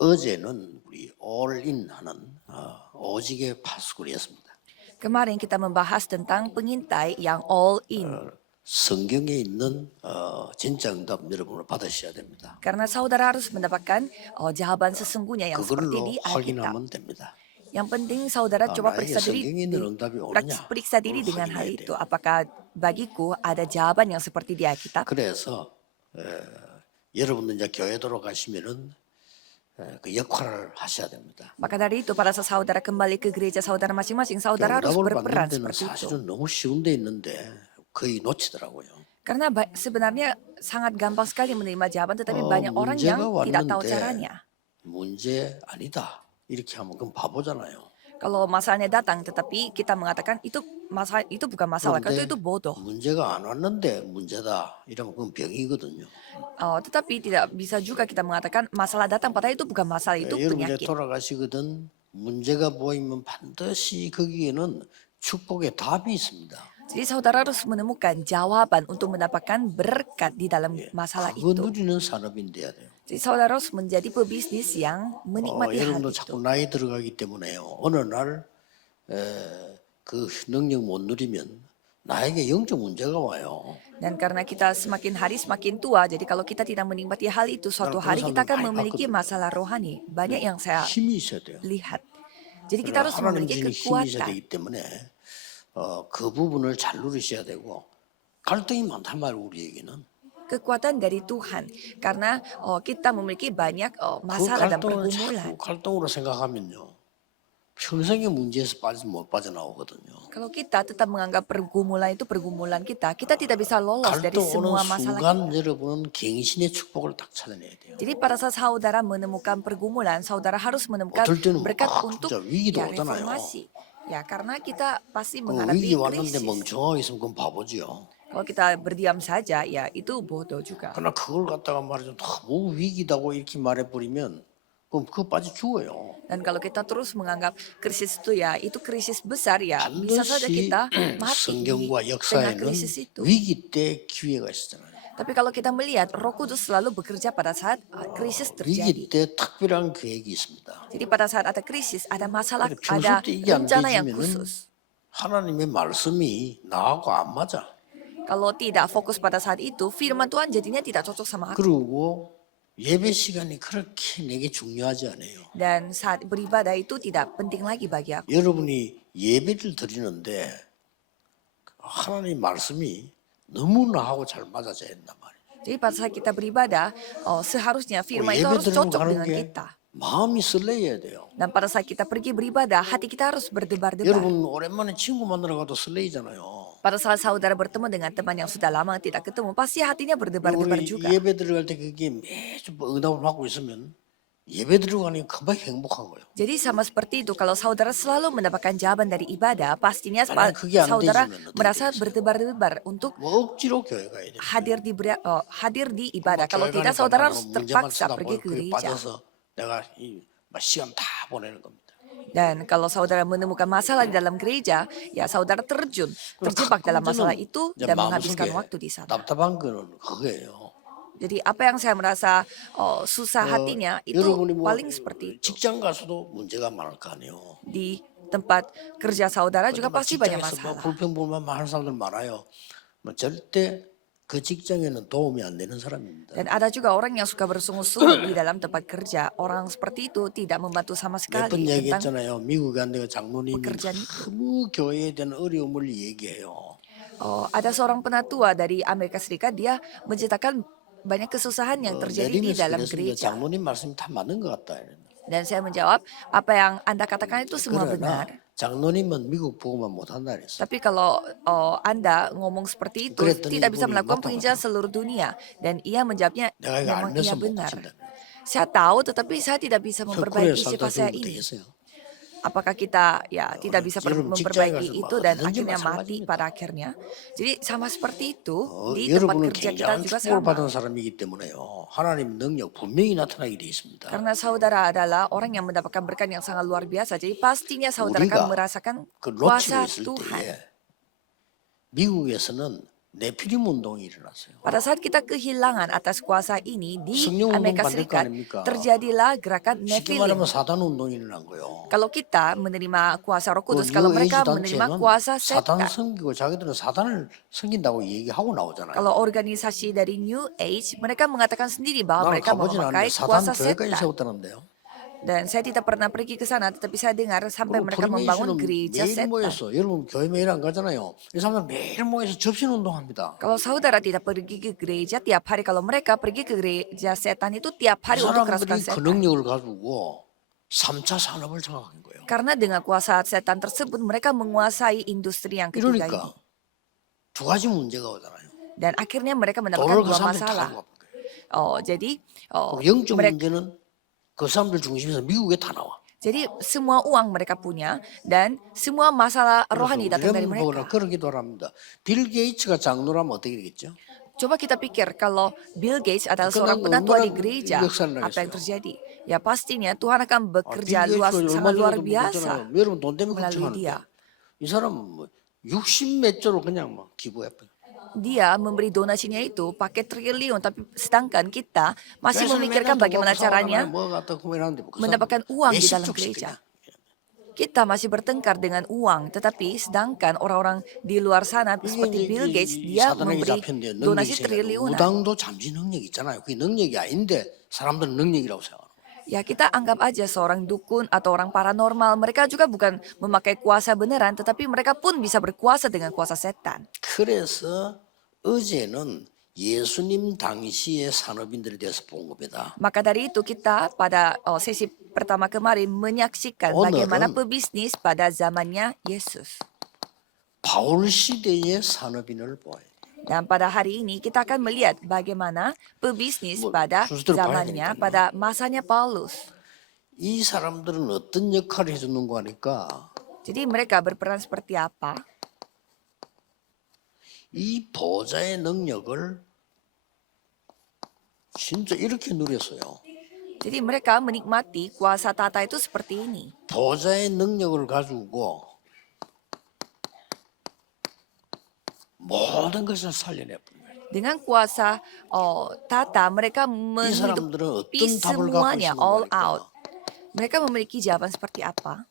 어제는 우리 올인하는 오직의 파수꾼이었습니다. Kemarin kita membahas tentang pengintai yang all in. 성경에 있는 진짜 응답 여러분을 받으셔야 됩니다. Karena saudara harus mendapatkan jawaban sesungguhnya yang seperti 그걸로 di Alkitab. 확인하면 됩니다. Yang penting saudara coba 나에게 periksa diri, 성경에 있는 응답이 오느냐? periksa diri dengan hal 확인해야 itu. 돼요. Apakah bagiku ada jawaban yang seperti di Alkitab? 그래서 여러분들 이제 교회 돌아가시면은 그 역할을 하셔야 됩니다. Maka dari itu pada saat saudara kembali ke gereja saudara masing-masing, saudara harus 응답을 berperan 받는 데는 seperti itu. 사실은 너무 쉬운 데 있는데 거의 놓치더라고요. Karena sebenarnya sangat gampang sekali menerima jawaban, tetapi banyak orang yang 문제가 tidak tahu 왔는데 caranya. 문제 아니다 이렇게 하면 그건 바보잖아요. Kalau masalahnya datang, tetapi kita mengatakan itu masalah, itu bukan masalah, 그런데 itu bodoh. 문제가 안 왔는데 문제다 이러면 그건 병이거든요. Tetapi tidak bisa juga kita mengatakan masalah datang, padahal itu bukan masalah, itu 여러분 이제 penyakit. 돌아가시거든 문제가 보이면 반드시 거기에는 축복의 답이 있습니다. Jadi saudara harus menemukan jawaban untuk mendapatkan berkat di dalam masalah 그거 itu. 누리는 산업인 돼야 돼요. Jadi saudara harus menjadi pebisnis yang menikmati hal 여러분도 itu. 자꾸 나이 들어가기 때문에요. 어느 날 그 능력 못 누리면 나에게 영적 문제가 와요. Dan karena kita semakin hari semakin tua, jadi kalau kita tidak menikmati hal itu, suatu hari kita akan memiliki masalah rohani. Banyak yang saya 힘이 있어야 돼요. lihat. Jadi kita harus 하나님 memiliki 주시는 힘이 있어야 kekuatan. 되기 때문에 그 부분을 잘 누리셔야 되고 갈등이 많단 말이에요 우리에게는. Kekuatan dari Tuhan. Karena kita memiliki banyak 그 masalah dan 갈등을 pergumulan. 자꾸 갈등으로 생각하면요 평생의 문제에서 못 빠져나오거든요. Kalau kita tetap menganggap pergumulan itu pergumulan kita tidak bisa lolos dari 갈등 semua 오는 masalah. 순간 여러분은 갱신의 축복을 딱 찾아내야 돼요. Jadi pada saat saudara menemukan pergumulan, saudara harus menemukan 어떨 때는 berkat 막 untuk 진짜 위기도 오잖아요. reformasi. Ya, karena kita pasti 그 menghadapi 위기 왔는데 krisis. 멍청하게 있으면 그건 바보지요. Kalau kita berdiam saja, ya itu bodoh juga. 그러나 그걸 갖다가 말이죠. 너무 위기다고 이렇게 말해버리면 그럼 그거 빠져 죽어요. Dan kalau kita terus menganggap krisis itu ya, itu krisis besar ya, bisa saja 반드시 kita mati di 성경과 tengah 역사에는 krisis itu. 위기 때 기회가 있었잖아요. Tapi kalau kita melihat Roh Kudus selalu bekerja pada saat krisis terjadi. 위기 때 특별한 계획이 있습니다. Jadi pada saat ada krisis, ada masalah, 평소 ada 때 이게 안 rencana yang 되지면은 khusus. 하나님의 말씀이 나하고 안 맞아. Kalau tidak fokus pada saat itu, firman Tuhan jadinya tidak cocok sama aku. 그리고 예배 시간이 그렇게 내게 중요하지 않아요. Dan saat beribadah itu tidak penting lagi bagi aku. 여러분이 예배를 드리는데 하나님 말씀이 너무 나하고 잘 맞아져야 한단 말이에요. Jadi pada saat kita beribadah, seharusnya firman itu 예배 harus 드리는 cocok 가는 dengan 게 kita. 마음이 설레야 돼요. Dan pada saat kita pergi beribadah, hati kita harus berdebar-debar. 여러분 오랜만에 친구 만나러 가도 설레이잖아요. Pada saat saudara bertemu dengan teman yang sudah lama tidak ketemu, pasti hatinya berdebar-debar 우리 juga. 예배 들어갈 때 그게 매주 응답을 받고 있으면 예배 들어가니 금방 행복한 거예요. Jadi sama seperti itu, kalau saudara selalu mendapatkan jawaban dari ibadah, pastinya 만약 그게 안 saudara 되시면 어떻게 merasa 되겠어요? berdebar-debar untuk 뭐 억지로 교회 가야 돼요. hadir di ibadah. Kalau 교회 tidak, 가니까 saudara 나는 harus 문제만 terpaksa 쳐다보고 pergi ke 그게 gereja. 빠져서 내가 시간 다 보내는 겁니다. Dan kalau saudara menemukan masalah di dalam gereja, ya saudara terjebak dalam masalah itu 이제 dan 마음속에 menghabiskan waktu di sana. 답답한 거는 그거예요. Jadi apa yang saya merasa susah hatinya itu 여러분이 뭐 paling seperti itu. 직장 가서도 문제가 많을 거 아니에요. Di tempat kerja saudara juga pasti banyak 직장에서 뭐 masalah. 불평불만 많은 사람들 많아요. 뭐 절대 그 직장에는 도움이 안 되는 사람입니다. Dan ada juga orang yang suka bersungut-sungut di dalam tempat kerja. Orang seperti itu tidak membantu sama 몇 sekali 번 tentang 얘기했잖아요. 미국에 간 데가 장로님이 pekerjaan itu. 너무 교회에 대한 어려움을 얘기해요. Ada seorang penatua dari Amerika Serikat, dia menceritakan banyak kesusahan yang terjadi di 내리면서 dalam 그랬습니다. gereja. 장로님 말씀이 다 맞는 것 같다. Dan saya menjawab, apa yang Anda katakan itu semua 그러나 benar. 장로님은 미국 보고만 못한다 그랬어요. Tapi kalau Anda ngomong seperti itu, 그랬더니 tidak bisa 이분이 melakukan 맞다고 penginjilan seluruh dunia. Dan ia menjawabnya, 내가 이거 memang iya 알면서 못 benar. 고친다. Saya tahu, tetapi saya tidak bisa 코리아 memperbaiki 살다 sifat saya 죽으면 ini. 되겠어요. Apakah kita ya tidak bisa 여러분 memperbaiki 직장에 가서 itu dan 뭐든지 akhirnya mati 마찬가지입니다. pada akhirnya. Jadi sama seperti itu di tempat 여러분은 kerja kita 굉장한 juga 축복을 sama. 받은 사람이기 때문에요. 하나님 능력 분명히 나타나게 돼 있습니다. Karena saudara adalah orang yang mendapatkan berkat yang sangat luar biasa. Jadi pastinya saudara akan 우리가 merasakan 그 놓치고 kuasa 있을 Tuhan. 때에 미국에서는 네피림 운동이 일어났어요. Pada saat kita kehilangan atas kuasa ini di 성령 운동 Amerika 받을 거 Serikat, 아닙니까? terjadilah gerakan 쉽게 Nephilim. 말하면 사단 운동이 일어난 거예요. Kalau kita menerima kuasa Roh 그 Kudus, kalau 뉴에이지 mereka menerima 단체는 kuasa 사단 setan. 섬기고 자기들은 사단을 섬긴다고 얘기하고 나오잖아요. Kalau organisasi dari New Age, mereka mengatakan sendiri bahwa 나는 mereka 가보진 않는데 memakai 사단 kuasa 교회까지 setan. 세웠다는데요. Dan saya tidak pernah pergi ke sana, tetapi saya dengar sampai 그리고 mereka membangun 프리메이슨은 gereja 매일 setan. 모여서 여러분 교회 매일 안 가잖아요. 이 사람들 매일 모여서 접신 운동합니다. Kalau saudara tidak pergi ke gereja tiap hari, kalau mereka pergi ke gereja setan itu tiap 이 hari untuk kerasukan 사람들이 그 setan. 능력을 가지고 3차 산업을 장악한 거예요. Karena dengan kuasa setan tersebut, mereka menguasai industri yang ketiga ini. 이러니까 두 가지 문제가 오잖아요. Dan akhirnya mereka mendapatkan 돈을 그 dua 사람들이 다 masalah. 가고 거예요. Jadi 그리고 영적 mereka, 문제는 그 사람들 중심에서 미국에 다 나와. jadi semua uang mereka punya dan semua masalah 그래서 rohani datang dari 윌리엄 버그는 mereka. 그런 기도를 합니다. 빌 게이츠가 장로라면 어떻게 되겠죠? Coba kita pikir kalau Bill Gates adalah Kenapa seorang penatua di orang gereja, biasa apa yang nagis어요? terjadi? Ya pastinya Tuhan akan 빌 bekerja 게이츠가 sangat 얼마 luar 전에도 biasa 묻었잖아요. 여러분 돈 때문에 melalui 걱정하는데 dia. 이 사람은 뭐 60몇 조로 그냥 막 기부해. Dia memberi donasinya itu pakai triliun, tapi sedangkan kita masih memikirkan bagaimana caranya mendapatkan uang di dalam gereja. Kita masih bertengkar dengan uang, tetapi sedangkan orang-orang di luar sana seperti Bill Gates, dia memberi donasi triliunan. 무당도 잠시 능력 있잖아요. 그게 능력이 아닌데 사람들은 능력이라고 생각하는 거예요. Ya kita anggap aja seorang dukun atau orang paranormal, mereka juga bukan memakai kuasa beneran, tetapi mereka pun bisa berkuasa dengan kuasa setan. 그래서 어제는 예수님 당시의 산업인들에 대해서 본 겁니다. Maka dari itu kita pada sesi pertama kemarin menyaksikan bagaimana pebisnis pada zamannya Yesus. 바울 시대의 산업인을 보아요. Dan pada hari ini kita akan melihat bagaimana pebisnis pada zamannya, pada masanya Paulus. 이 사람들은 어떤 역할을 해줬는가 하니까 Jadi mereka berperan seperti apa? 이 보좌의 능력을 진짜 이렇게 누렸어요. Jadi mereka menikmati kuasa tata itu seperti ini. 보좌의 능력을 가지고 모든 것을 살려내버려요. Dengan kuasa tata, mereka 이 사람들은 menghidupi 어떤 답을 갖고 semuanya 있는 all 거니까 out. Mereka memiliki jawaban seperti apa?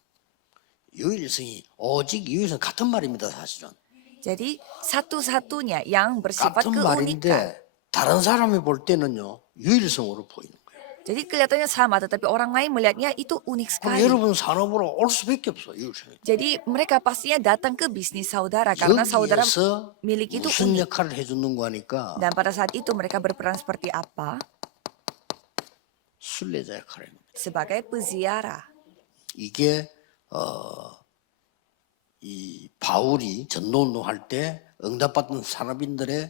유일성이 오직 유일성 같은 말입니다, 사실은. Jadi satu-satunya yang bersifat 같은 keunikan. 말인데 다른 사람이 볼 때는요 유일성으로 보이는 거예요. Jadi kelihatannya sama, tetapi orang lain melihatnya itu unik 그럼 sekali. 여러분 산업으로 올 수밖에 없어 유일성이. Jadi mereka pastinya datang ke bisnis saudara karena saudara 여기에서 milik itu 무슨 unik. 역할을 해주는 거 하니까 Dan pada saat itu mereka berperan seperti apa? 순례자 역할을 합니다. Sebagai peziarah. 이게 이 바울이 전도운동 할 때 응답받은 산업인들의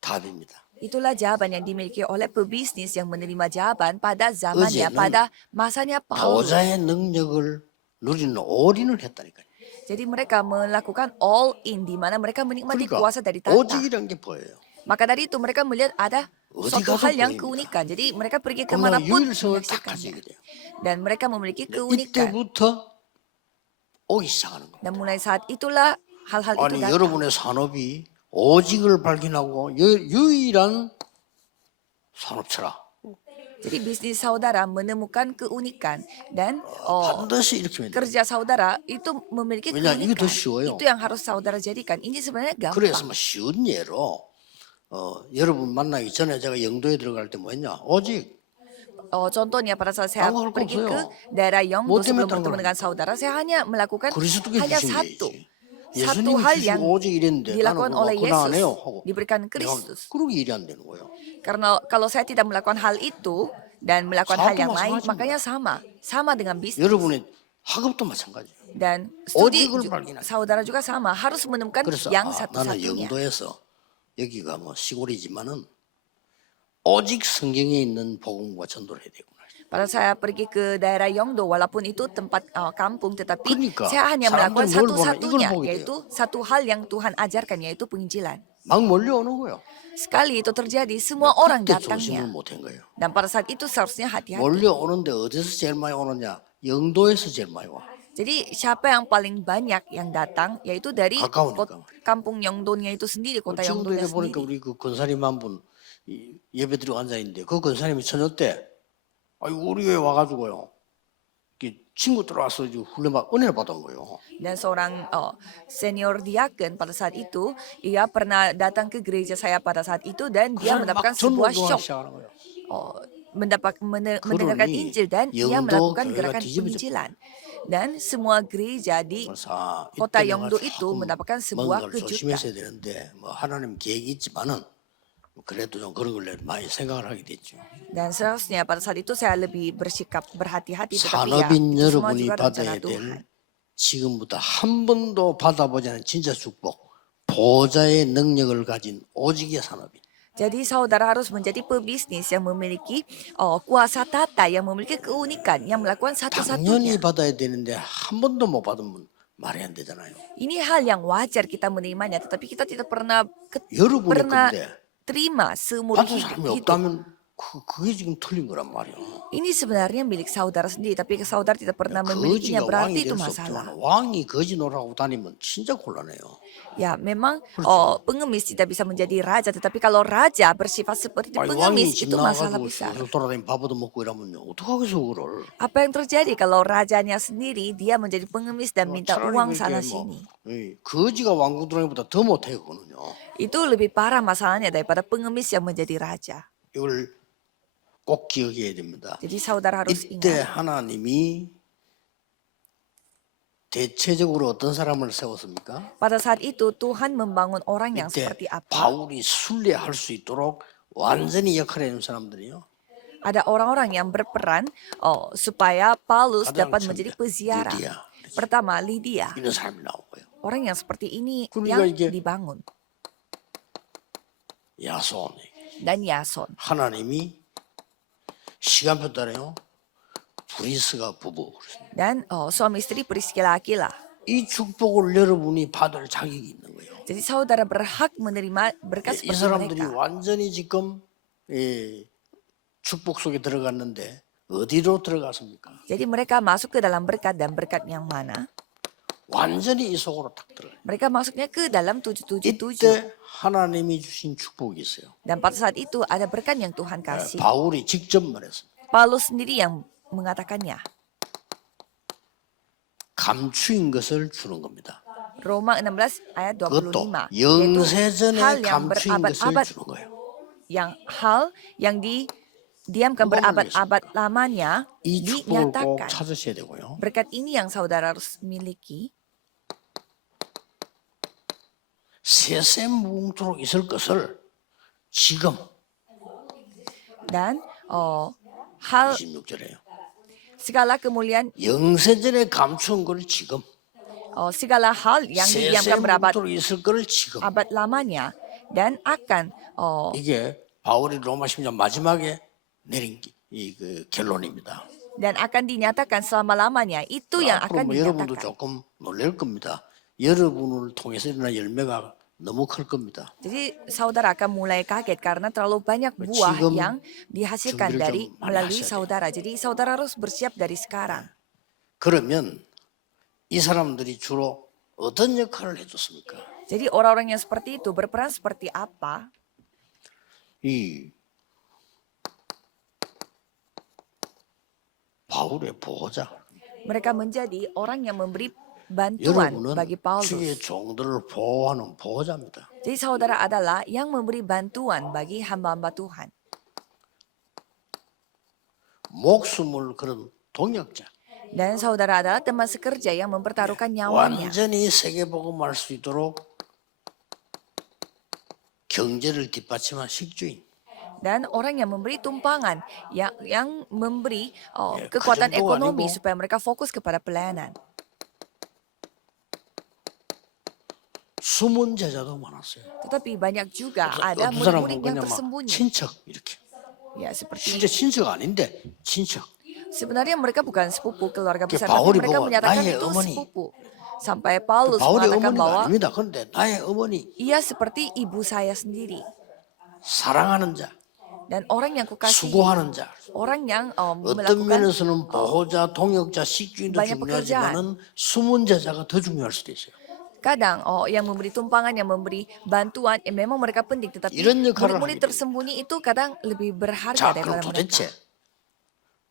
답입니다. Itulah jawaban yang dimiliki oleh pebisnis yang menerima jawaban pada zamannya, 어제는 pada masanya Paulus. 보좌의 능력을 누리는 올인을 했다니까요. Jadi mereka melakukan all in, di mana mereka menikmati 그러니까 kuasa dari tata. 오직이란 게 보여요. Maka dari itu mereka melihat ada 어디 suatu 가서 hal yang 보입니다. keunikan. Jadi mereka pergi 그럼 나는 kemanapun 유일성을 딱 menyaksikannya. 가지게 돼요. Dan mereka memiliki keunikan. 이때부터 오기 시작하는 겁니다. Dan mulai saat itulah hal-hal itu 아니 datang. 여러분의 산업이 오직을 발견하고 유일한 산업체라. Jadi bisnis saudara menemukan keunikan dan 반드시 이렇게 해야 돼요. kerja saudara itu memiliki 왜냐, 이게 더 keunikan. 쉬워요. Itu yang harus saudara jadikan. Ini sebenarnya 그래서 gampang. 뭐 쉬운 예로 여러분 만나기 전에 제가 영도에 들어갈 때 뭐였냐 오직 Contohnya pada saat saya Tanggal pergi 없어요. ke daerah Yongdo 뭐 때문에 sebelum bertemu tanggal dengan saudara, saya hanya melakukan 그리스도께 hanya 주신 satu. 예지. Satu 예수님이 hal 주시고 yang 오직 이랬는데 dilakukan 나는 oleh 그거 안 해요 Yesus, 하고 diberikan 내가 Kristus. 그러게 일이 안 되는 거예요. Karena kalau saya tidak melakukan hal itu dan melakukan hal Satu yang lain, masalah makanya sama dengan bisnis. 여러분의 학업도 마찬가지예요. Dan studi 오직을 발견하죠. saudara juga sama, harus menemukan 그래서 yang 나는 satu-satunya. 영도에서 여기가 뭐 시골이지만은 오직 성경에 있는 복음과 전도를 해야 되구나. Pada saya pergi ke daerah Yongdo, walaupun itu tempat kampung, tetapi 그러니까 saya hanya melakukan 사람들은 뭘 보나? satu-satunya, 이걸 보게 돼요. yaitu satu hal yang Tuhan ajarkan, yaitu penginjilan. 막 몰려오는 거예요. Sekali itu terjadi, semua orang 그때 datangnya. 조심을 못한 거예요. Dan pada saat itu seharusnya hati-hati. 몰려오는데 어디서 제일 많이 오느냐? 영도에서 제일 많이 와. Jadi siapa yang paling banyak yang datang yaitu dari 가까우니까. kampung Yongdonnya itu sendiri, kota 지금도 Yongdonnya 이래 보니까 sendiri. 우리 그 권사님 한 분 예배 드리고 앉아 있는데 그 권사님이 저녁 때 아이고 우리 교회 와가지고요. 친구들 와서 훈련 받 은혜를 받은 거예요. Dan seorang senior diaken pada saat itu, ia pernah datang ke gereja saya pada saat itu dan 그 dia 사람 mendapatkan 막 전도 sebuah 운동하기 shock. 시작하는 거예요. Mendengarkan 그러니 Injil dan ia 영도 melakukan 교회가 gerakan 뒤집어져. penginjilan. Dan semua gereja di 그래서 kota 이때 내가 Yongdo itu 조금 mendapatkan sebuah 뭔가를 kejutan. 조심했어야 되는데 뭐 하나님 계획이 있지만은 그래도 좀 그런 걸 많이 생각을 하게 됐죠. Dan seharusnya pada saat itu saya lebih bersikap berhati-hati, tetapi ya 산업인 itu semua 여러분이 juga 받아야 rencana Tuhan. 될 지금부터 한 번도 받아보지 않은 진짜 축복, 보좌의 능력을 가진 오직의 산업인. Jadi saudara harus menjadi pebisnis yang memiliki kuasa tata, yang memiliki keunikan, yang melakukan 당연히 satu-satunya. 받아야 되는데 한 번도 못 받으면 말이 안 되잖아요. Ini hal yang wajar kita menerimanya, tetapi kita tidak pernah 여러분의 pernah 건데 terima seumur 받은 사람이 hidup. 없다면 그게 지금 틀린 거란 말이야. Ini sebenarnya milik saudara sendiri, tapi saudara tidak pernah memilikinya, 거지가 왕이 berarti itu 될 수 masalah. 없지만 왕이 거지 노라고 다니면 진짜 곤란해요. Ya, memang pengemis tidak bisa menjadi raja, tetapi kalau raja bersifat seperti 아니 왕이 pengemis 집 itu masalah 나가가지고 besar. 쑥 돌아다니면 밥도 먹고 이러면요 어떡하겠어 그거를. Apa yang terjadi kalau rajanya sendiri dia menjadi pengemis dan minta 차라리 uang 그렇게 sana 뭐, sini? 거지가 왕국 들어가기보다 더 못해 그거는요. Itu lebih parah masalahnya daripada pengemis yang menjadi raja. 이걸 꼭 기억해야 됩니다. Jadi saudara harus 이때 ingat. 하나님이 대체적으로 어떤 사람을 세웠습니까? Pada saat itu Tuhan membangun orang yang 이때 seperti apa? 바울이 순례할 수 있도록 완전히 역할을 해준 사람들이요. Ada orang-orang yang berperan supaya Paulus 가장 dapat 처음에 menjadi peziarah. 리디아 Pertama, Lydia. 이런 사람이 나온 거예요. Orang yang seperti ini 그러니까 yang 이게 dibangun. 야손 Dan Yason. 하나님이 시간표 따라요. 브리스가 부부. Dan suami istri Priscilla Aquila. 이 축복을 여러분이 받을 자격이 있는 거예요. Jadi saudara berhak menerima berkat 이 seperti 사람들이 mereka. 완전히 지금 축복 속에 들어갔는데 어디로 들어갔습니까? Jadi mereka masuk ke dalam berkat, dan berkat yang mana? 완전히 이 속으로 딱 들어가요. Mereka masuknya ke dalam 777. 이때 하나님이 주신 축복이 있어요. Dan pada saat itu ada berkat yang Tuhan kasih. 바울이 직접 말했습니다. Paulus sendiri yang mengatakannya. 감추인 것을 주는 겁니다. Roma 16 ayat 그것도 25. Yaitu 영세전에 hal yang 감추인 것을 berabad-abad, 주는 거예요. yang didiamkan berabad-abad lamanya 이 축복을 꼭 dinyatakan. 찾으셔야 되고요. Berkat ini yang saudara harus miliki. 세세무궁토록 있을 것을 지금 Dan hal 26절에요. segala kemuliaan, 영세전에 감추은 걸 지금 segala hal yang didiamkan berabad 세세무궁토록 있을 걸 지금 abad lamanya dan akan 이게 바울이 로마 10장 마지막에 내린 그 결론입니다. dan akan dinyatakan selama-lamanya. Itu yang 앞으로 akan 뭐 여러분도 dinyatakan. 조금 놀랄 겁니다. 여러분을 통해서 일어난 열매가 너무 클 겁니다. Jadi saudara akan mulai kaget karena terlalu banyak buah 지금 yang dihasilkan 준비를 dari 좀 많이 melalui 하셔야 돼요. saudara. Jadi saudara harus bersiap dari sekarang. 그러면 이 사람들이 주로 어떤 역할을 해줬습니까? Jadi orang-orang yang seperti itu berperan seperti apa? 이 바울의 보호자. Mereka menjadi orang yang memberi bantuan 여러분은 bagi 주의 Paulus. 종들을 보호하는 보호자입니다. Jadi saudara adalah yang memberi bantuan bagi hamba-hamba Tuhan. 목숨을 그런 동역자. Dan saudara adalah teman sekerja yang mempertaruhkan nyawanya. 완전히 세계복음할 수 있도록 경제를 뒷받침한 식주인. Dan orang yang memberi tumpangan, yang memberi Ya, kekuatan 그 정도가 ekonomi 아니고 supaya mereka fokus kepada pelayanan. 숨은 제자도 많았어요. Tetapi banyak juga 어떤 ada 사람은 murid-murid yang 그냥 막 tersembunyi. 친척 이렇게. Ya, seperti 진짜 친척 아닌데 친척. sebenarnya mereka bukan sepupu keluarga Kayak besar, tapi Pauli mereka bawa, menyatakan "나의 itu 어머니." sepupu. Sampai Paulus 바울의 mengatakan 어머니가 bahwa 아닙니다. 그런데 나의 어머니 ia seperti ibu saya sendiri. 사랑하는 자. Dan orang yang kukasihi, 수고하는 자. orang yang 어떤 melakukan 면에서는 보호자, 동역자, 식주인도 banyak 중요하지만은 숨은 제자가 더 중요할 수도 있어요. kadang yang memberi tumpangan, yang memberi bantuan, memang mereka penting. Tetapi 이런 역할을 murid-murid 하게 됩니다. tersembunyi itu kadang lebih 자, berharga 그럼 daripada mereka. 도대체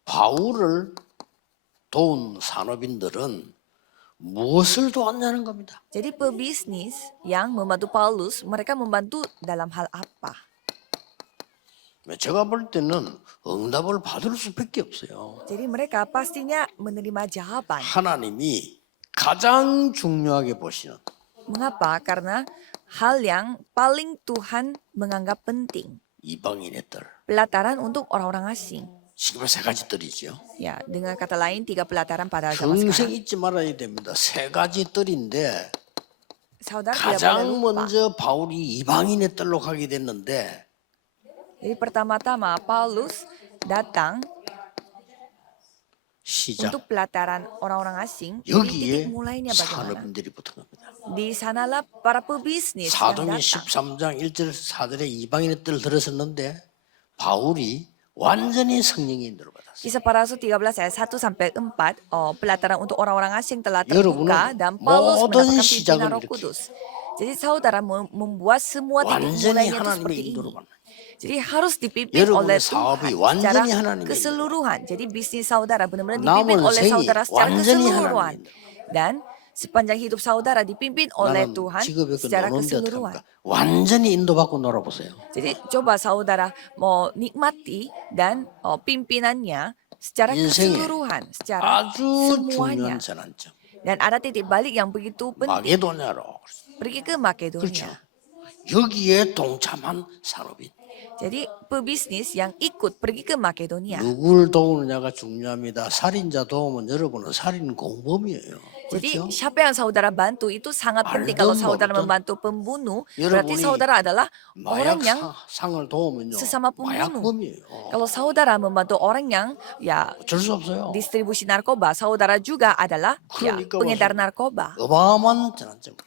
바울을 도운 산업인들은 무엇을 도왔냐는 겁니다. Jadi pebisnis yang membantu Paulus, mereka membantu dalam hal apa? 제가 볼 때는 응답을 받을 수밖에 없어요. Jadi mereka pastinya menerima jawaban. 하나님이 가장 중요하게 보시는 Mengapa? Karena hal yang paling Tuhan menganggap penting. 이방인의 뜰. Pelataran untuk orang-orang asing. 지금 세 가지 뜰이죠. Ya, dengan kata lain 3 pelataran pada zaman 평생 sekarang. 잊지 말아야 됩니다. 세 가지 뜰인데 Saudara tidak boleh 가장 lupa. 먼저 바울이 이방인의 뜰로 가게 됐는데 Jadi pertama-tama Paulus datang 시작 untuk pelataran orang-orang asing. Jadi 여기에 titik mulainya bagaimana? 산업인들이 붙은 겁니다. Di sanalah para pebisnis yang 사도행 datang. 13장 1절 4절에 이방인의 뜰 들었었는데 바울이 완전히 성령의 인도를 받았어요. Kisah para Rasul 13 ayat 1 sampai 4, pelataran untuk orang-orang asing telah 여러분은 terbuka dan Paulus 모든 mendapatkan 시작을 pimpinan Roh 이렇게 Kudus. Jadi saudara membuat semua titik 완전히 mulainya itu 하나님의 seperti 인도를 ini. 받는 Jadi harus dipimpin 여러분의 oleh 사업이 Tuhan 완전히 secara 하나님의 keseluruhan. Jadi bisnis saudara benar-benar 남은 dipimpin oleh 생이 saudara secara 완전히 keseluruhan. 하나님의 Dan sepanjang hidup saudara dipimpin oleh 나는 Tuhan 직업에 secara 노는데 keseluruhan. 어떡합니까? 완전히 인도받고 놀아보세요. Jadi coba saudara mau nikmati dan pimpinannya secara 인생에 keseluruhan, secara 아주 semuanya. 중요한 전환점. Dan ada titik balik yang begitu penting. 마게도냐로. Pergi ke 그렇죠. Makedonia. 여기에 동참한 산업인. Jadi pebisnis yang ikut pergi ke Makedonia. 누굴 도우느냐가 중요합니다. 살인자 도우면 여러분은 살인 공범이에요. Jadi 그렇죠? siapa yang saudara bantu itu sangat penting. 알든 Kalau saudara 모르든 membantu pembunuh, berarti 여러분이 saudara adalah orang 마약 yang 상을 도우면요. sesama pembunuh. 마약범이에요. Kalau saudara membantu orang yang ya 어쩔 수 없어요. distribusi narkoba, saudara juga adalah ya, 그러니까 pengedar 무슨 narkoba. 어마어마한 전환점.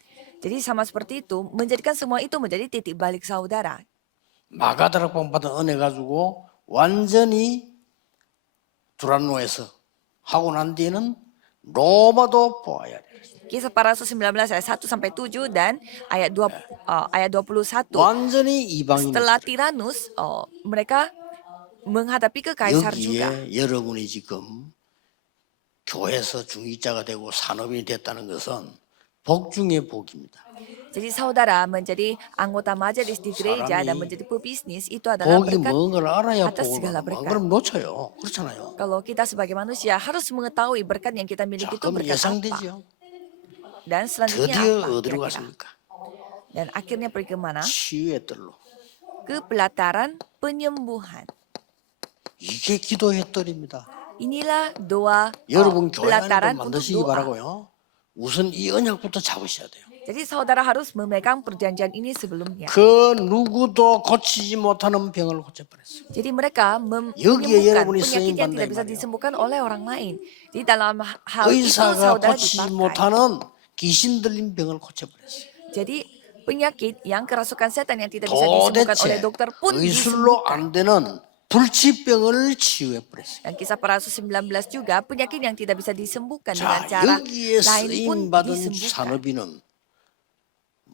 Jadi sama seperti itu, menjadikan semua itu menjadi titik balik saudara. 마가다락방 받은 은혜 가지고 완전히 두란노에서 하고 난 뒤에는 로마도 보아야 돼. Kisah para Rasul 19 ayat 1 sampai 7 dan ayat 21. 완전히 이방인. Setelah Tiranus, mereka menghadapi ke kaisar juga. 여기에 여러분이 지금 교회에서 중직자가 되고 산업인이 됐다는 것은 복 중의 복입니다. Jadi saudara menjadi anggota majelis di gereja dan 사람이 menjadi pebisnis itu adalah 복이 berkat. 뭔 걸 알아야 atas 복을 segala 받는 거야. berkat. 그럼 놓쳐요. 그렇잖아요. Kalau kita sebagai manusia harus mengetahui berkat yang kita 자, miliki itu 그럼 berkat apa. 예상되죠. Dan selanjutnya 드디어 apa 어디로 kira-kira? 갔습니까? Dan akhirnya pergi kemana? 치유의 뜰로. Ke pelataran penyembuhan. 이게 기도의 뜰입니다. Inilah doa 여러분 교회 pelataran 안에도 untuk 만드시기 doa. 바라고요. 우선 이 언약부터 잡으셔야 돼요. Jadi saudara harus memegang perjanjian ini sebelumnya. 그 누구도 고치지 못하는 병을 고쳐버렸어요. Jadi mereka 여기에 menyembuhkan 여러분이 penyakit yang 쓰임 tidak 받는다 bisa 이 말이에요. disembuhkan oleh orang lain. Jadi dalam hal itu 의사가 saudara 고치지 dipakai. 못하는 귀신 들린 병을 고쳐버렸어요. Jadi penyakit yang kerasukan setan yang tidak bisa disembuhkan oleh 도대체 dokter pun 의술로 disembuhkan. 안 되는 불치병을 치유해버렸어요. Dan kisah para Rasul 19 juga penyakit yang tidak bisa disembuhkan dengan 자, cara 여기에 lain pun 쓰임받은 disembuhkan. 산업인은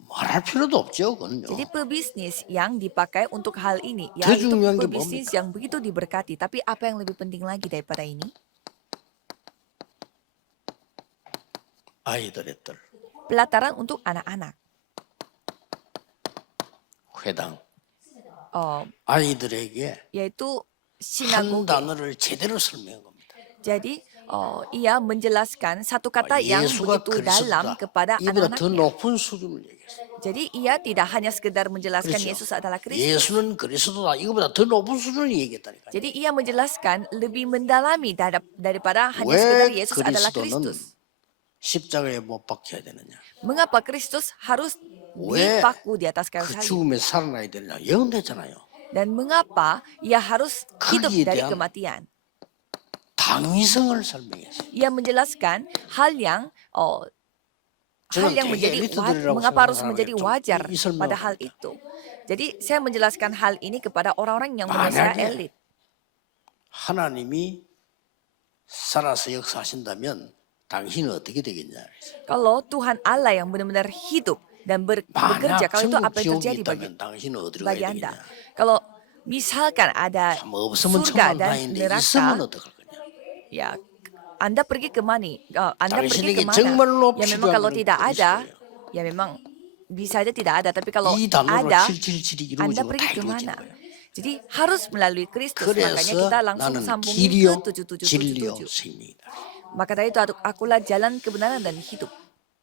말할 필요도 없죠. 그건요. Jadi pebisnis yang dipakai untuk hal ini, 더 yaitu 중요한 게 pebisnis 뭡니까? yang begitu diberkati. Tapi apa yang lebih penting lagi daripada ini? 아이들의 뜰, Pelataran untuk anak-anak. 회당. Oh, 아이들에게 yaitu 한 sinagoge. 단어를 제대로 설명한 겁니다. Jadi ia menjelaskan satu kata yang 예수가 begitu dalam 그리스도다. kepada 이보다 더 anak-anaknya. 높은 수준을 얘기했어요. Jadi ia tidak hanya sekedar menjelaskan 그렇죠. Yesus adalah Kristus. 예수는 그리스도다. 이거보다 더 높은 수준을 얘기했다니까요. Jadi ia menjelaskan lebih mendalami daripada hanya 왜 sekedar Yesus adalah 그리스도는 Kristus. 십자가에 못 박혀야 되느냐? Mengapa Kristus harus 왜 dipaku di atas kayu 그 salib? 죽음에 살아나야 되느냐? 영되잖아요. Dan mengapa ia harus hidup 거기에 dari 대한 kematian? 당위성을 설명했어요. Ia menjelaskan hal yang hal 저는 yang 되게 menjadi 엘리트들이라고 mengapa harus 생각하는 menjadi 좀 wajar 이 설명을 pada hal 합니다. itu. Jadi saya menjelaskan hal ini kepada orang-orang yang menurut saya 만약에 elit. 하나님이 살아서 역사하신다면 당신은 어떻게 되겠냐? Kalau Tuhan Allah yang benar-benar hidup dan bekerja, 만약 kalau itu 천국 apa yang 지옥이 terjadi 있다면 당신은 어디로 bagi 가야 Anda? 되겠냐? Kalau misalkan ada 참 없으면 surga 천만 dan 다행인데 neraka, 있으면 어떡할 거냐? ya Anda pergi ke mana? Anda pergi 당신에게 ke mana? 정말로 Ya memang 필요한 kalau 것은 tidak ada, 그리스도예요. ya memang bisa aja tidak ada. Tapi kalau 이 단어로 ada, 777이 Anda 이루어지고 pergi 다 ke 이루어지는 mana? 거예요. Jadi harus melalui Kristus. Makanya kita 그래서 langsung 나는 sambungin 길이요 ke 진리요 7777. 생명이다. Maka dari itu akulah jalan kebenaran dan hidup.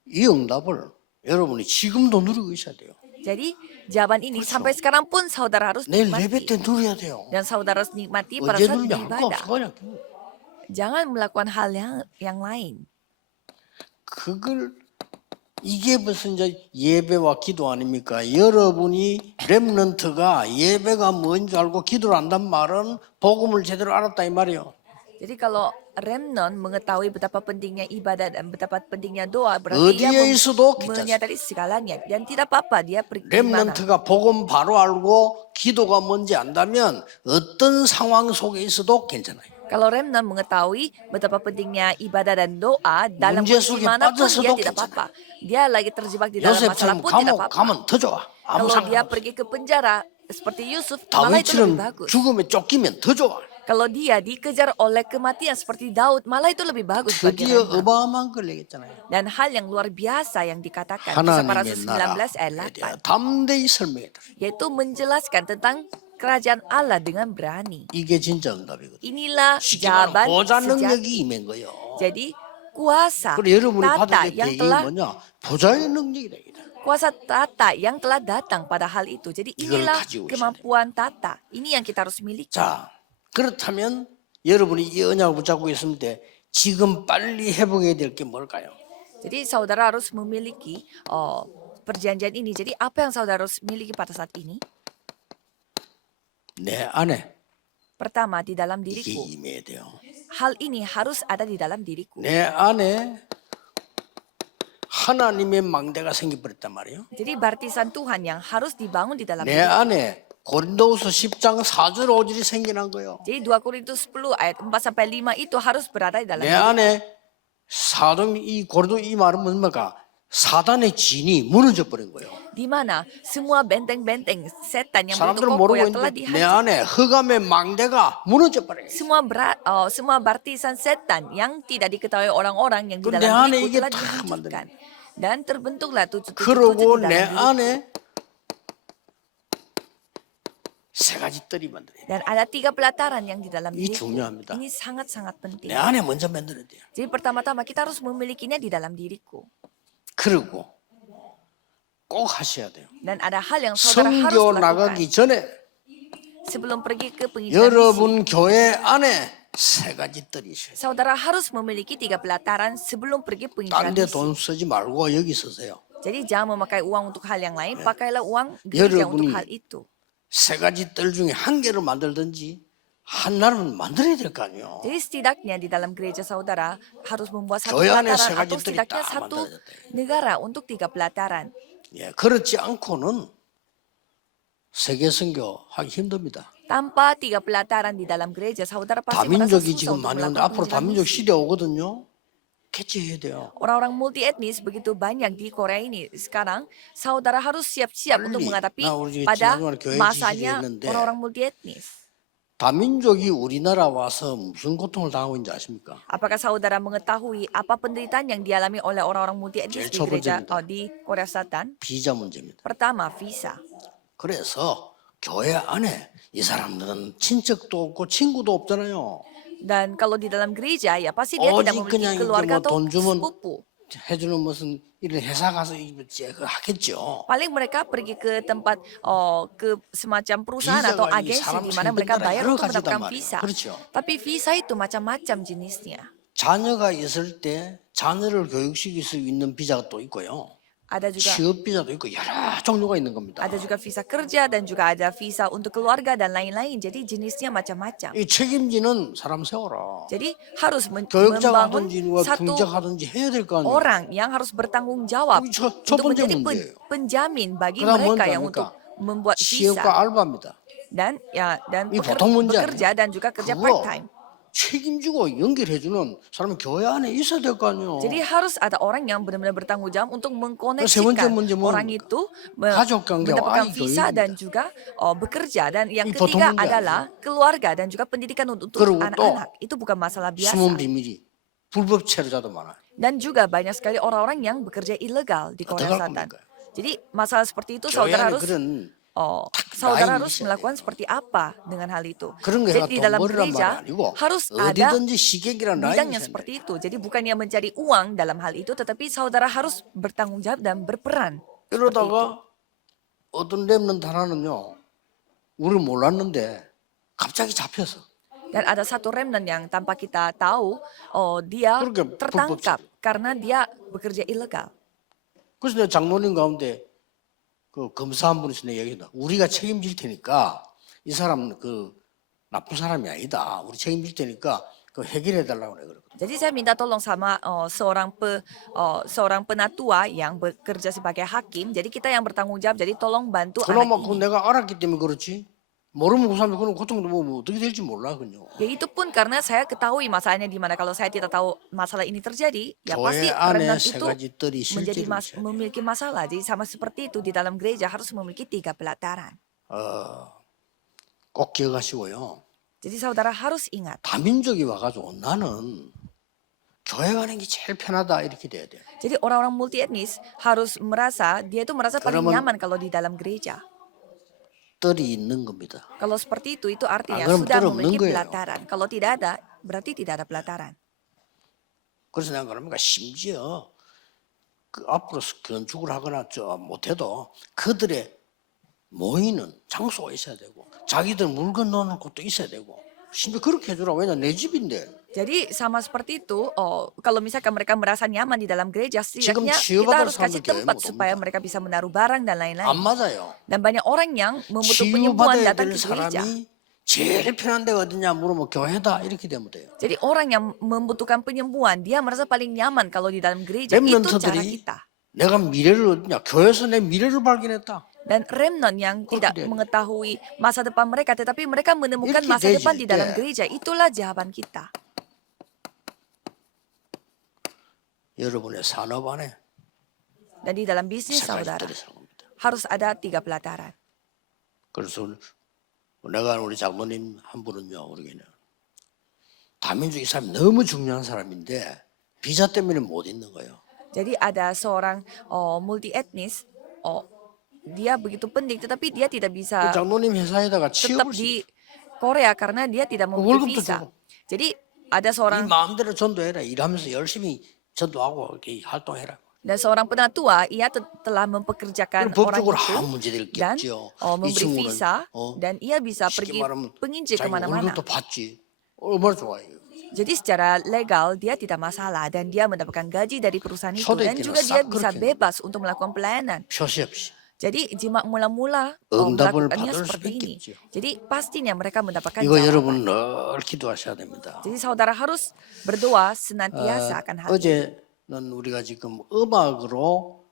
이 응답을 여러분이 지금도 누리고 있어야 돼요. Jadi jawaban ini sampai sekarang pun saudara harus 내일 예배 nikmati. 때 누려야 돼요. Dan saudara harus nikmati pada 어제 saat 누리냐 할 거 beribadah. 없어 그냥. Jangan melakukan hal yang lain. 그걸 이게 무슨 이제 예배와 기도 아닙니까? 여러분이 렘넌트가 예배가 뭔지 알고 기도를 안단 말은 복음을 제대로 알았다 이 말이에요. Jadi kalau remnant mengetahui betapa pentingnya ibadah dan betapa pentingnya doa, berarti dia 어디에 있어도 menyadari segalanya. Dan tidak apa-apa dia pergi di mana. 렘넌트가 복음 바로 알고 기도가 뭔지 안다면 어떤 상황 속에 있어도 괜찮아요. Kalau remnant mengetahui betapa pentingnya ibadah dan doa, dalam 문제 kondisi 속에 mana pun dia 빠져서도 tidak 괜찮아요. apa-apa. Dia lagi terjebak di dalam masalah 요셉처럼 pun tidak 감옥 apa-apa. 가면 더 좋아. 아무 Kalau dia 상관 없어. pergi ke penjara seperti Yusuf, malah itu lebih 다윗처럼 bagus. 죽음에 쫓기면 더 좋아. Kalau dia dikejar oleh kematian seperti Daud, malah itu lebih bagus bagi 드디어 remnant. 어마어마한 걸 얘기했잖아요. Dan hal yang luar biasa yang dikatakan Kisah Para Rasul 하나님의 19 ayat 나라에 8, 대해 담대히 설명했다. yaitu menjelaskan tentang kerajaan Allah dengan berani. 이게 진짜 응답이거든요. Inilah 쉽게 말하면 jawaban 보좌 sejati. 능력이 임한 거예요. Jadi kuasa 그리고 여러분이 받을 tata 때 yang 배경이 telah 뭐냐? 보좌의 능력이다. 이거다. kuasa tata yang telah datang pada hal itu. Jadi 이걸 inilah 가지고 kemampuan tata. Ini yang kita harus miliki. 자, 그렇다면 여러분이 이 언약을 붙잡고 있을 때 지금 빨리 회복해야 될 게 뭘까요? Jadi saudara harus memiliki perjanjian ini. Jadi apa yang saudara harus miliki pada saat ini? 내 안에 Pertama, di dalam 이게 diriku. 임해야 돼요. Hal ini harus ada di dalam diriku. 내 안에 하나님의 망대가 생겨버렸단 말이에요. Jadi baptisan Tuhan yang harus dibangun di dalam 내 diri. 안에 고린도후서 10장 4절 5절이 생겨난 거예요. Jadi 2 Korintus 10 ayat 4 sampai 5 itu harus berada di dalam 내 diri. 안에 사동 이 고린도 이 말은 뭡니까? 사단의 진이 무너져 버린 거예요. Di mana semua benteng-benteng setan yang begitu 사람들은 kokoh 모르고 yang telah 있는데 내 dihancurkan. 안에 흑암의 망대가 무너져 버려요. Semua baptisan setan yang tidak diketahui orang-orang yang di 근데 dalam 안에 diriku 이게 telah 다 dihancurkan. Dan terbentuklah tujuh 그러고 di 내 dalam diriku. 안에 세 가지 뜰이 만들어요. Dan ada 3 pelataran yang di dalam 이 diriku. 중요합니다. Ini sangat-sangat penting. 내 안에 먼저 만들어야 돼요. Jadi pertama-tama kita harus memilikinya di dalam diriku. 그리고 꼭 하셔야 돼요. Dan ada hal yang saudara harus 선교 lakukan. 나가기 전에 Sebelum pergi ke pengisian misi, 여러분 교회 안에 세 가지 뜰이 있어요. saudara harus memiliki 3 pelataran sebelum pergi pengisian 딴 데 misi. 돈 쓰지 말고 여기 쓰세요. Jadi jangan memakai uang untuk hal yang lain, pakailah uang gereja untuk hal itu. 세 가지 뜰 중에 한 개를 만들든지 하나는 만들어야 될 거 아니에요. Jadi setidaknya di dalam gereja saudara harus membuat satu 교회 안에 세 pelataran 가지 atau 뜰이 setidaknya 딱 satu 만들어졌다. negara untuk 3 pelataran. 예, 그렇지 않고는 세계 선교하기 힘듭니다. Tanpa 3 pelataran di dalam gereja, saudara pasti merasa 다민족이 susah 지금 untuk 많이 오는데 melakukan 앞으로 pengisian 다민족 misi. 시대 오거든요. 캐치해야 돼요. Orang-orang multi etnis begitu banyak di Korea ini. Sekarang saudara harus siap-siap 빨리. untuk menghadapi 나 우리 pada 지난번에 교회 masanya 지지했는데 orang-orang multi etnis. 다민족이 우리나라 와서 무슨 고통을 당하고 있는지 아십니까? Apakah saudara mengetahui apa penderitaan yang dialami oleh orang-orang multi etnis 제일 di 첫 gereja 번째입니다. di Korea Selatan? 비자 문제입니다. Pertama, visa. 그래서 교회 안에 이 사람들은 친척도 없고 친구도 없잖아요. Dan kalau di dalam gereja ya pasti dia tidak 오직 그냥 memiliki 이제 keluarga 뭐 atau 돈 주면 sepupu. 해주는 무슨 이런 회사 가서 그거 하겠죠. Paling mereka pergi ke tempat ke semacam perusahaan atau 비자가 이 agensi 사람 di mana mereka 생각보다 bayar 여러 untuk 가지단 mendapatkan 말이에요. visa. 그렇죠. Tapi visa itu macam-macam jenisnya. 자녀가 있을 때 자녀를 교육시킬 수 있는 비자가 또 있고요. Ada juga 취업 비자도 있고 여러 종류가 있는 겁니다. ada juga visa kerja dan juga ada visa untuk keluarga dan lain-lain. Jadi jenisnya macam-macam. 이 책임지는 사람 세워라. Jadi harus 교역자가 membangun 하든지 누가 satu 경제하든지 해야 될 거 아니에요. orang yang harus bertanggung jawab 그게 첫 untuk 번째 menjadi 문제예요. penjamin bagi 그다음 mereka 뭔지 yang 압니까? untuk membuat 취업과 visa 알바입니다. dan 이 보통 문제 bekerja 아니에요. dan juga kerja 그거 part time. 책임지고 연결해주는 사람이 교회 안에 있어야 될 거 아니에요. Jadi harus ada orang yang benar-benar bertanggung jawab untuk 세 번째 mengkoneksikan 문제 orang 뭡니까? itu 가족 관계와 mendapatkan 아이 visa dan 교육입니다. juga bekerja. Dan yang 이 보통 ketiga 문제 adalah keluarga dan juga pendidikan untuk 그리고 또 anak-anak. Itu bukan masalah biasa. 숨은 비밀이 불법 체류자도 많아요. Dan juga banyak sekali orang-orang yang bekerja ilegal di Korea 어떡할 Selatan. 겁니까? Jadi masalah seperti itu 교회 saudara 안에 harus 그런 saudara 라인이 harus 있어야 melakukan seperti apa dengan hal itu. 그런 게 Jadi di dalam 돈벌이란 gereja 말이 아니고 harus ada 어디든지 시객이란 bidang 라인이 yang 있어야 seperti 돼요. itu. Jadi bukannya mencari uang dalam hal itu, tetapi saudara harus bertanggung jawab dan berperan. Seperti itu. 이러다가 어떤 랩런트 하나는요, 우리를 몰랐는데 갑자기 잡혀서 Dan ada satu remnant yang tanpa kita tahu, dia 그렇게 tertangkap 불법 karena dia bekerja ilegal. 그래서 내가 장로님 가운데 그 검사 한 분이 내 얘기했다. 우리가 책임질 테니까 이 사람은 그 나쁜 사람이 아니다. 우리 책임질 테니까 그 해결해 달라고 내가 그랬거든. Jadi saya minta tolong sama seorang penatua yang bekerja sebagai hakim. Jadi kita yang bertanggung jawab. Jadi tolong bantu anak 그나마 그 ini. 내가 알았기 때문에 그렇지. 모르면 그 사람이 그런 고통도 뭐 어떻게 될지 몰라 그냥. Ya itu pun karena saya ketahui masalahnya di mana. Kalau saya tidak tahu masalah ini terjadi, ya pasti 교회 안에 remnant 세 itu 가지 뜰이 menjadi 실제로 있어야 돼. memiliki masalah. Jadi sama seperti itu di dalam gereja harus memiliki 3 pelataran. 꼭 기억하시고요. Jadi saudara harus ingat. 다민족이 와가지고 나는 교회 가는 게 제일 편하다 이렇게 돼야 돼. Jadi orang-orang multi etnis harus merasa dia itu merasa paling 그러면- nyaman kalau di dalam gereja. 뜰이 있는 겁니다. Kalau seperti itu artinya 그럼 sudah 뜰 없는 memiliki 거예요. pelataran. Kalau tidak ada, berarti tidak ada pelataran. 그래서 내가 그럽니까 심지어 그 앞으로 건축을 하거나 못해도 그들의 모이는 장소가 있어야 되고 자기들 물건 넣어놓을 곳도 있어야 되고 심지어 그렇게 해주라. 왜냐 내 집인데. Jadi sama seperti itu, kalau misalkan mereka merasa nyaman di dalam gereja, 지금 setidaknya kita 치유받을 harus kasih 사람들 교회 tempat 못 supaya 옵니다. mereka bisa menaruh barang dan 안 lain-lain. 맞아요. Dan banyak orang yang membutuhkan penyembuhan 치유받아야 datang 될 ke gereja. 사람이 제일 편한 데가 어디냐 물으면 교회다 이렇게 되면 돼요. Jadi orang yang membutuhkan penyembuhan, dia merasa paling nyaman kalau di dalam gereja. Itu cara 렘넌트들이 kita. 내가 미래를 어디냐 교회에서 내 미래를 발견했다. Dan remnant yang tidak dia. mengetahui masa depan mereka, tetapi mereka menemukan 이렇게 masa 되지, depan di dalam 네. gereja. Itulah jawaban kita. 여러분의 산업 안에 Dan di dalam bisnis 세 가지 saudara, 뜰이 있는 겁니다. harus ada 3 pelataran. 그래서 내가 우리 장로님 한 분은요, 우리는 다민족 이 사람이 너무 중요한 사람인데 비자 때문에 못 있는 거예요. Jadi ada seorang multi etnis, dia begitu penting, tetapi dia tidak 그 bisa 장로님 회사에다가 tetap 취업을 di Korea karena dia tidak memiliki 월급도 visa. 주고. Jadi ada 네 seorang 마음대로 전도해라. 일하면서 열심히 전도하고 이렇게 활동해라. dan seorang penatua, ia telah mempekerjakan 그럼 orang 법적으로 itu 아무 문제될 게 dan 없죠. 이 memberi 친구는 visa dan ia bisa 쉽게 pergi 말하면 penginjil 자기 kemana-mana. 월급도 받지. 얼마나 좋아요. Jadi secara legal dia tidak masalah dan dia mendapatkan gaji dari perusahaan itu dan 소득이나 juga dia 싹 bisa 그렇게 bebas untuk melakukan pelayanan. 표시 없이. Jadi jika mula-mula 응답을 melakukannya 받을 seperti 수 ini. 있겠죠. Jadi pastinya mereka mendapatkan 이거 jawaban. 여러분 늘 기도하셔야 됩니다. Jadi saudara harus berdoa senantiasa akan hal ini. 어제는 우리가 지금 음악으로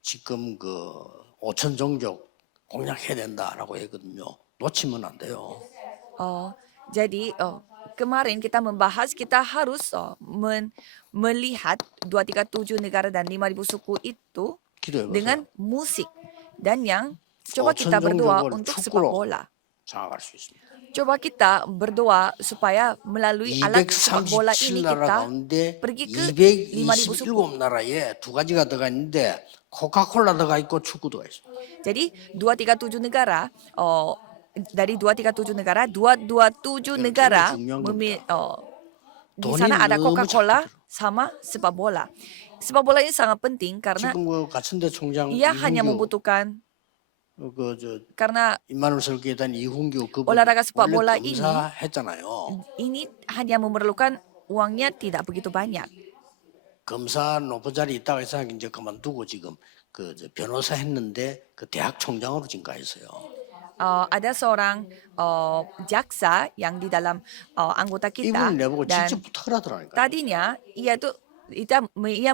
지금 그 5천 종족 공략해야 된다라고 했거든요. 놓치면 안 돼요. Jadi kemarin kita membahas kita harus melihat 237 negara dan 5.000 suku itu 기도해보세요. dengan musik. Dan yang coba kita berdoa untuk sepak bola. 장악할 수 있습니다. Coba kita berdoa supaya melalui alat sepak bola ini 237 나라 kita 가운데 pergi ke 5.000 suku. 227 나라에 두 가지가 들어가 있는데 코카콜라 들어가 있고 축구도 있어요. Jadi 237 negara, dari 237 negara, 227 negara di 돈이 sana ada 너무 Coca-Cola 작게 들어. sama sepak bola. Sepak bola ini sangat penting karena 지금 그 같은데 총장 ia hanya 이훈규 membutuhkan 그저 karena 임마누엘 설교단 이훈규 그분 올라라가 스파 원래 볼라 검사했잖아요. ini hanya memerlukan uangnya tidak begitu banyak. 검사 높은 자리 있다가 이 사람이 이제 그만두고 지금 변호사 했는데 그 대학 총장으로 진가했어요. Ada seorang jaksa yang di dalam anggota kita 이분을 내보고 dan 직접 부탁을 하더라니까. tadinya ia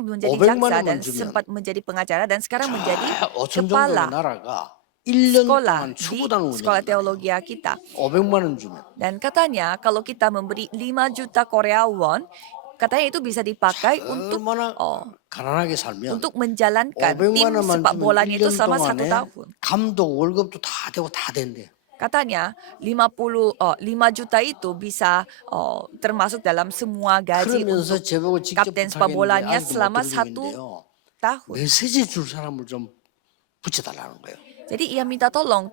menjadi 500만 jaksa 원만 dan 주면 sempat menjadi pengacara dan sekarang menjadi 5천 정도의 kepala 나라가 1년 sekolah 동안 di 추구당을 sekolah 운영한다. teologi kita. 500만 원 주면 Dan katanya kalau kita memberi 5 juta Korea won, katanya itu bisa dipakai 얼마나 가난하게 살면 untuk menjalankan 500만 tim 원만 sepak 주면 bolanya itu 1년 selama 1 동안에 tahun. 감독 월급도 다 되고 다 된대. Katanya 5 juta itu bisa termasuk dalam semua gaji 그러면서 untuk 제보고 직접 kapten sepak 부탁했는데 bolanya 아직도 못 selama 들은 1 중인데요. tahun. 메시지 줄 사람을 좀 붙여달라는 거예요. Jadi ia minta tolong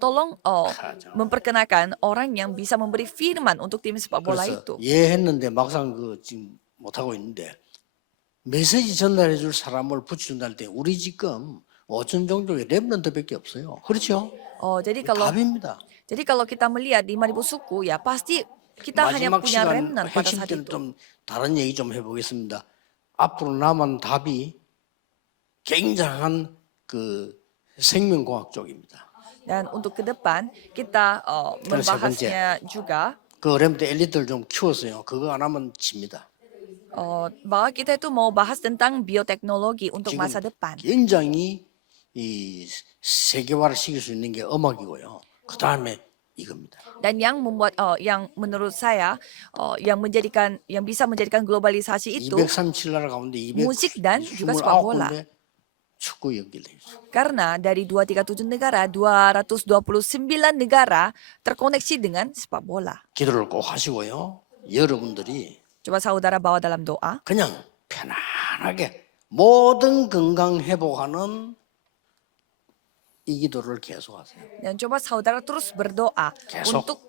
memperkenalkan orang yang bisa memberi firman untuk tim sepak bola 그래서 itu. 예 했는데 막상 지금 못 하고 있는데 메시지 전달해 줄 사람을 붙여준다 할 때 우리 지금 5천 정도의 랩런트밖에 없어요. 그렇죠? Jadi kalau kita melihat di 5.000 suku ya pasti kita hanya 마지막 punya 시간 remnant pada 핵심 saat 때는 itu. 좀 다른 얘기 좀 해보겠습니다. 앞으로 남은 답이 굉장한 생명공학 쪽입니다. Dan untuk ke depan kita membahasnya juga 그 렘트 엘리트를 좀 키웠어요. 그거 안 하면 집니다. bahwa kita itu mau bahas tentang bioteknologi untuk 지금 masa depan. 굉장히 이 세계화를 시킬 수 있는 게 음악이고요. 그 다음에 이겁니다. Dan yang membuat yang menurut saya yang bisa menjadikan globalisasi itu 237나라 가운데 musik dan juga sepak bola. 229군데 축구 연결돼 있어요. Karena dari 237 negara, 229 negara terkoneksi dengan sepak bola. 기도를 꼭 하시고요. 여러분들이 Coba saudara bawa dalam doa. 그냥 편안하게 모든 건강 회복하는 이 기도를 계속하세요. Dan coba saudara terus berdoa 계속. untuk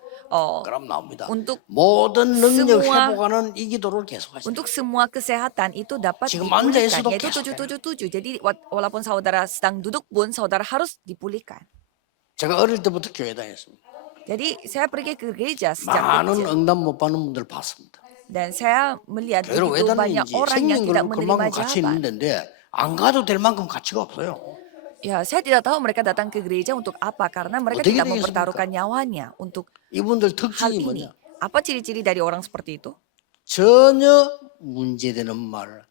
그럼 나옵니다. untuk 모든 능력 semua- 회복하는 이 기도를 계속하시죠. untuk semua kesehatan itu dapat 지금 앉아 dipulihkan, 있어도 yaitu 계속해요. 777. Jadi walaupun saudara sedang duduk pun saudara harus dipulihkan. 제가 어릴 때부터 교회 다녔습니다. Jadi saya pergi ke gereja sejak 많은 kecil 응답 못 받는 분들 봤습니다. dan saya melihat 교회를 왜 begitu banyak 다니는지 orang yang tidak 생명을 menerima 그만큼 가치 jawaban. 있는데 안 가도 될 만큼 가치가 없어요. Ya, saya tidak tahu mereka datang ke gereja untuk apa karena mereka 어떻게 tidak 되겠습니까? mempertaruhkan nyawanya untuk 이분들 hal 특징이 ini. 뭐냐? Apa ciri-ciri dari orang seperti itu? 전혀 문제되는 말,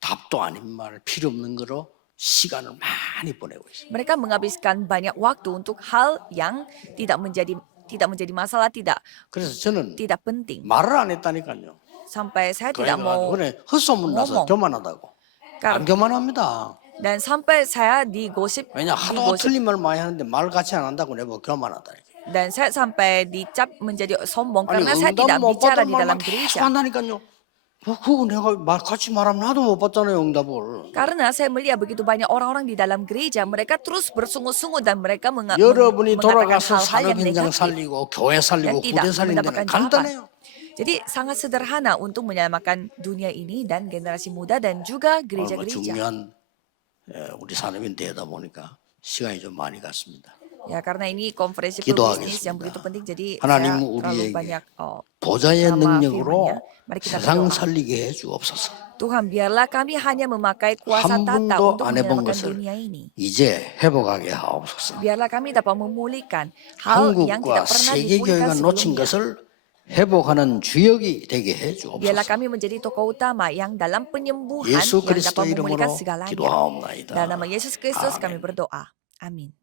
답도 아닌 말, 필요 없는 거로 시간을 많이 보내고 있어요. Mereka menghabiskan banyak waktu untuk hal yang tidak menjadi masalah, 그래서 저는 tidak penting. 말을 안 했다니까요. Sampai saya 교회가 tidak mau 그래 헛소문 나서 ngomong. 교만하다고. 안 Kar- 교만합니다. dan sampai saya digosip, 왜냐 하도 틀린 말 많이 하는데 말 같이 안 한다고 내가 교만하다. dan saya sampai dicap menjadi sombong 아니 karena saya 응답 tidak 못 bicara 받은 di dalam 말만 계속 gereja. 한다니까요. 그거 내가 같이 말하면 나도 못 받잖아요 응답을. Karena saya melihat begitu banyak orang-orang di dalam gereja, mereka terus bersungut-sungut dan mereka 여러분이 mengatakan 돌아가서 hal-hal 산업 yang 현장 negatif 살리고 교회 dan 살리고 tidak 부대 살리는 mendapatkan 데는 jawaban. 간단해요. Jadi sangat sederhana untuk menyelamatkan dunia ini dan generasi muda dan juga 얼마 gereja-gereja. 중요한 우리 산업인대다 보니까 시간이 좀 많이 갔습니다. Ya karena ini konferensi 기도하겠습니다. pebisnis yang begitu penting, jadi 하나님 saya terlalu 우리에게 banyak 보좌의 nama 능력으로 firman-Nya. Mari kita 세상 berdoa. 살리게 해 주옵소서. Tuhan, biarlah kami hanya memakai kuasa 한 tata 분도 untuk 안 해본 menyelamatkan 것을 dunia ini. 이제 회복하게 하옵소서. Biarlah kami dapat memulihkan hal yang 한국과 tidak pernah 세계 dipulihkan 교회가 놓친 sebelumnya. 것을 회복하는 주역이 되게 해 Biarlah 주옵소서. kami menjadi tokoh utama yang dalam penyembuhan 예수 yang dapat 그리스도 memulihkan 이름으로 segalanya. 기도하옵나이다. Dalam nama Yesus Kristus 아멘. kami berdoa. Amin.